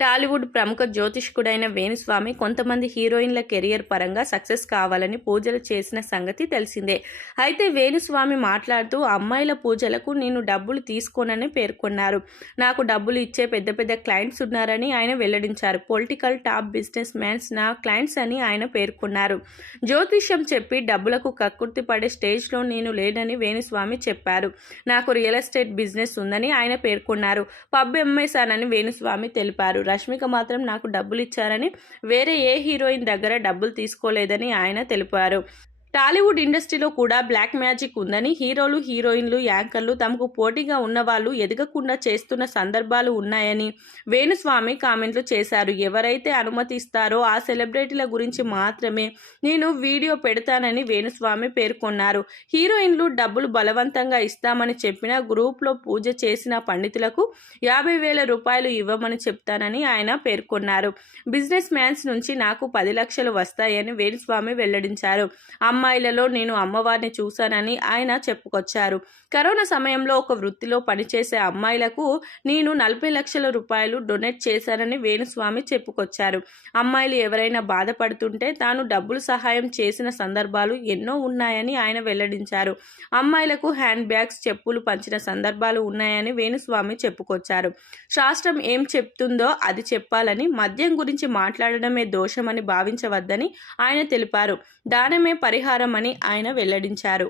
టాలీవుడ్ ప్రముఖ జ్యోతిష్కుడైన వేణుస్వామి కొంతమంది హీరోయిన్ల కెరియర్ పరంగా సక్సెస్ కావాలని పూజలు చేసిన సంగతి తెలిసిందే. అయితే వేణుస్వామి మాట్లాడుతూ అమ్మాయిల పూజలకు నేను డబ్బులు తీసుకోనని పేర్కొన్నారు. నాకు డబ్బులు ఇచ్చే పెద్ద పెద్ద క్లయింట్స్ ఉన్నారని ఆయన వెల్లడించారు. పొలిటికల్ టాప్ బిజినెస్ మ్యాన్స్ నా క్లయింట్స్ అని ఆయన పేర్కొన్నారు. జ్యోతిష్యం చెప్పి డబ్బులకు కక్కుర్తి పడే స్టేజ్లో నేను లేనని వేణుస్వామి చెప్పారు. నాకు రియల్ ఎస్టేట్ బిజినెస్ ఉందని ఆయన పేర్కొన్నారు. పబ్ అమ్మేశానని వేణుస్వామి తెలిపారు. రష్మిక మాత్రం నాకు డబ్బులు ఇచ్చారని, వేరే ఏ హీరోయిన్ దగ్గర డబ్బులు తీసుకోలేదని ఆయన తెలిపారు. టాలీవుడ్ ఇండస్ట్రీలో కూడా బ్లాక్ మ్యాజిక్ ఉందని, హీరోలు, హీరోయిన్లు, యాంకర్లు తమకు పోటీగా ఉన్నవాళ్ళు ఎదగకుండా చేస్తున్న సందర్భాలు ఉన్నాయని వేణుస్వామి కామెంట్లు చేశారు. ఎవరైతే అనుమతి ఇస్తారో ఆ సెలబ్రిటీల గురించి మాత్రమే నేను వీడియో పెడతానని వేణుస్వామి పేర్కొన్నారు. హీరోయిన్లు డబ్బులు బలవంతంగా ఇస్తామని చెప్పిన గ్రూప్లో పూజ చేసిన పండితులకు 50,000 రూపాయలు ఇవ్వమని చెప్తానని ఆయన పేర్కొన్నారు. బిజినెస్ మ్యాన్స్ నుంచి నాకు 10 లక్షలు వస్తాయని వేణుస్వామి వెల్లడించారు. అమ్మాయిలలో నేను అమ్మవారిని చూశానని ఆయన చెప్పుకొచ్చారు. కరోనా సమయంలో ఒక వృత్తిలో పనిచేసే అమ్మాయిలకు నేను 40 లక్షల రూపాయలు డొనేట్ చేశానని వేణుస్వామి చెప్పుకొచ్చారు. అమ్మాయిలు ఎవరైనా బాధపడుతుంటే తాను డబ్బులు సహాయం చేసిన సందర్భాలు ఎన్నో ఉన్నాయని ఆయన వెల్లడించారు. అమ్మాయిలకు హ్యాండ్ బ్యాగ్స్, చెప్పులు పంచిన సందర్భాలు ఉన్నాయని వేణుస్వామి చెప్పుకొచ్చారు. శాస్త్రం ఏం చెప్తుందో అది చెప్పాలని, మద్యం గురించి మాట్లాడడమే దోషమని భావించవద్దని ఆయన తెలిపారు. దానమే పరిహారమని ఆయన వెల్లడించారు.